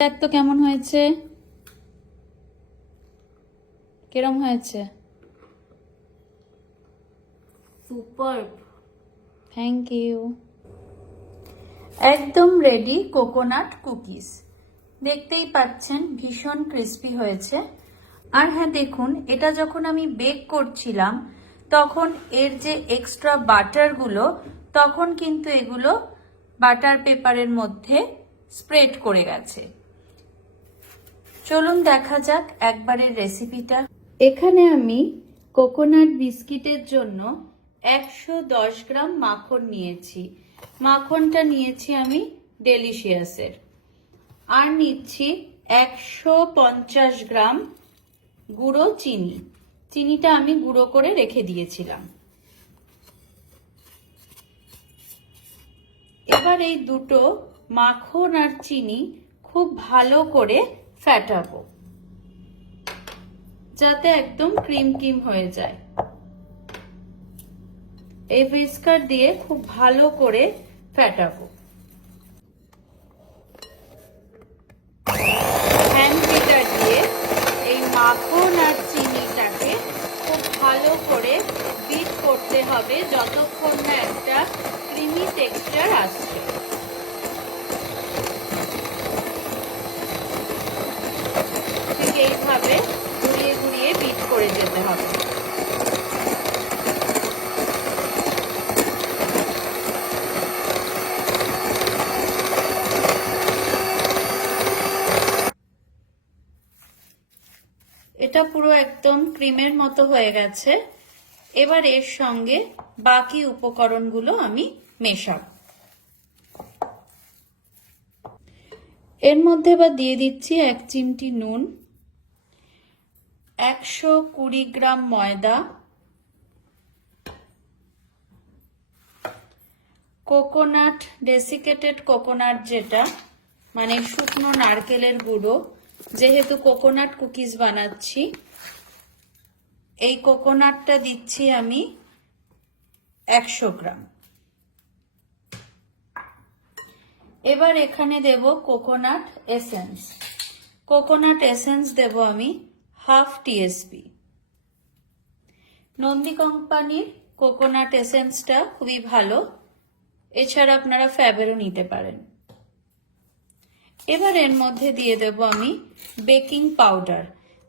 দেখ তো কেমন হয়েছে, কিরম হয়েছে? সুপার। Thank you. একদম রেডি কোকোনাট কুকিজ। দেখতেই পাচ্ছেন ভীষণ ক্রিস্পি হয়েছে। আর হ্যাঁ দেখুন, এটা যখন আমি বেক করছিলাম তখন এর যে এক্সট্রা বাটারগুলো, তখন কিন্তু এগুলো বাটার পেপারের মধ্যে স্প্রেড করে গেছে। চলুন দেখা যাক একবারের রেসিপিটা। এখানে আমি কোকোনাট বিস্কিটের জন্য 110 গ্রাম মাখন নিয়েছি। মাখনটা নিয়েছি আমি ডেলিশিয়াসের। আর নিচ্ছি 150 গ্রাম গুঁড়ো চিনি। চিনিটা আমি গুঁড়ো করে রেখে দিয়েছিলাম। এবার এই দুটো মাখন আর চিনি খুব ভালো করে ফ্যাটাবো, যাতে একদম ক্রিম ক্রিম হয়ে যায়। এই হুইস্কার দিয়ে খুব ভালো করে ফ্যাটাবো। হ্যান্ড বিটার দিয়ে এই মাখন আর চিনিটাকে খুব ভালো করে বিট করতে হবে যতক্ষণ না একটা ক্রিমি টেক্সচার আসছে। ঠিক এইভাবে ঘুরিয়ে ঘুরিয়ে বিট করে যেতে হবে। এটা পুরো একদম ক্রিমের মতো হয়ে গেছে। এবার এর সঙ্গে বাকি উপকরণগুলো আমি মেশাবো। এর মধ্যে এবার দিয়ে দিচ্ছি 1 চিমটি নুন, 120 গ্রাম ময়দা, কোকোনাট ডেসিকেটেড কোকোনাট, যেটা মানে শুকনো নারকেলের গুঁড়ো। যেহেতু কোকোনাট কুকিজ বানাচ্ছি, এই কোকোনাটটা দিচ্ছি আমি 100 গ্রাম। এবার এখানে দেব কোকোনাট এসেন্স। কোকোনাট এসেন্স দেব আমি হাফ টিএসপি। নন্দী কোম্পানির কোকোনাট এসেন্সটা খুবই ভালো, এছাড়া আপনারা ফ্যাবেরও নিতে পারেন। এবার এর মধ্যে দিয়ে দেব আমি বেকিং পাউডার।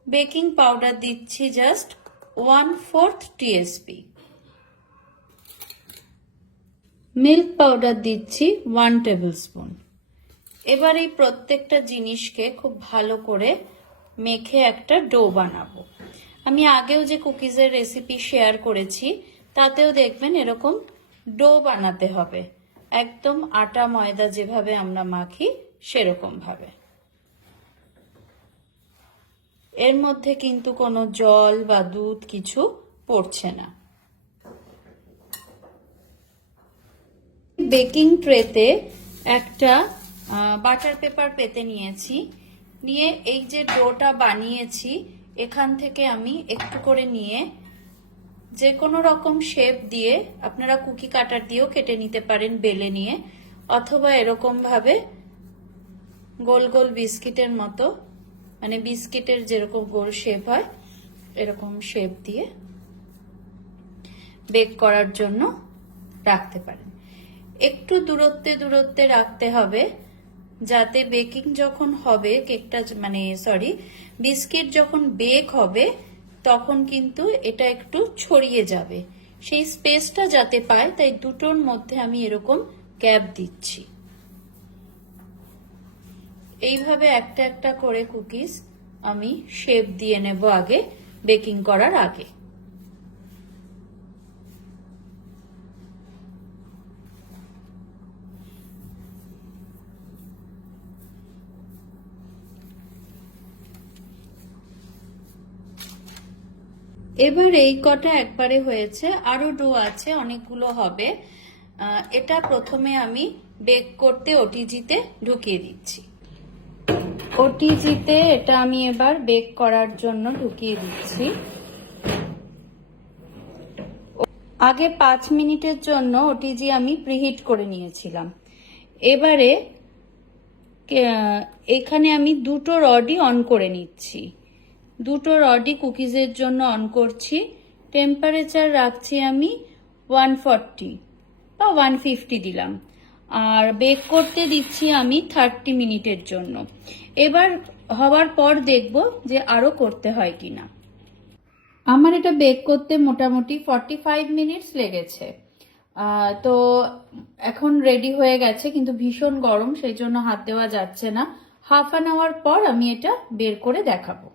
বেকিং পাউডার দিচ্ছি জাস্ট 1/4 টিএসপি। মিল্ক পাউডার দিচ্ছি 1 টেবিল স্পুন। এবার এই প্রত্যেকটা জিনিসকে খুব ভালো করে মেখে একটা ডো বানাবো। আমি আগেও যে কুকিজের রেসিপি শেয়ার করেছি তাতেও দেখবেন এরকম ডো বানাতে হবে, একদম আটা ময়দা যেভাবে আমরা মাখি সেরকম ভাবে। এর মধ্যে কিন্তু কোনো জল বা দুধ কিছু পড়ছে না। বেকিং ট্রেতে একটা বাটার পেপার পেতে নিয়েছি। নিয়ে এই যে ডোটা বানিয়েছি এখান থেকে আমি একটু করে নিয়ে যে কোনো রকম শেপ দিয়ে, আপনারা কুকি কাটার দিয়েও কেটে নিতে পারেন বেলে নিয়ে, অথবা এরকম ভাবে গোল গোল বিস্কিটের মতো, মানে বিস্কিটের যেরকম গোল শেপ হয় এরকম শেপ দিয়ে বেক করার জন্য রাখতে পারেন। একটু দূরত্বে দূরত্বে রাখতে হবে, যাতে বেকিং যখন হবে কেকটা, মানে বিস্কিট যখন বেক হবে তখন কিন্তু এটা একটু ছড়িয়ে যাবে, সেই স্পেসটা যাতে পায়, তাই দুটোর মধ্যে আমি এরকম গ্যাপ দিচ্ছি। এইভাবে একটা একটা করে কুকিজ আমি শেপ দিয়ে নেব আগে, বেকিং করার আগে। এবার এই কটা একবারে হয়েছে, আরো ডো আছে, অনেকগুলো হবে। এটা প্রথমে আমি বেক করতে ওটিজিতে ঢুকিয়ে দিচ্ছি। ওটিজিতে এটা আমি এবার বেক করার জন্য ঢুকিয়ে দিচ্ছি। আগে 5 মিনিটের জন্য ওটিজি আমি প্রিহিট করে নিয়েছিলাম। এবারে এখানে আমি দুটো রডই অন করে নিচ্ছি, দুটো রডই কুকিজের জন্য অন করছি। টেম্পারেচার রাখছি আমি 140 বা 150 দিলাম, আর বেক করতে দিচ্ছি আমি 30 মিনিটের জন্য। এবার হওয়ার পর দেখব যে আরো করতে হয় কিনা। আমার এটা বেক করতে মোটামুটি 45 মিনিটস লেগেছে। তো এখন রেডি হয়ে গেছে, কিন্তু ভীষণ গরম, সেই জন্য হাত দেওয়া যাচ্ছে না। হাফ অ্যান আওয়ার পর আমি এটা বের করে দেখাবো।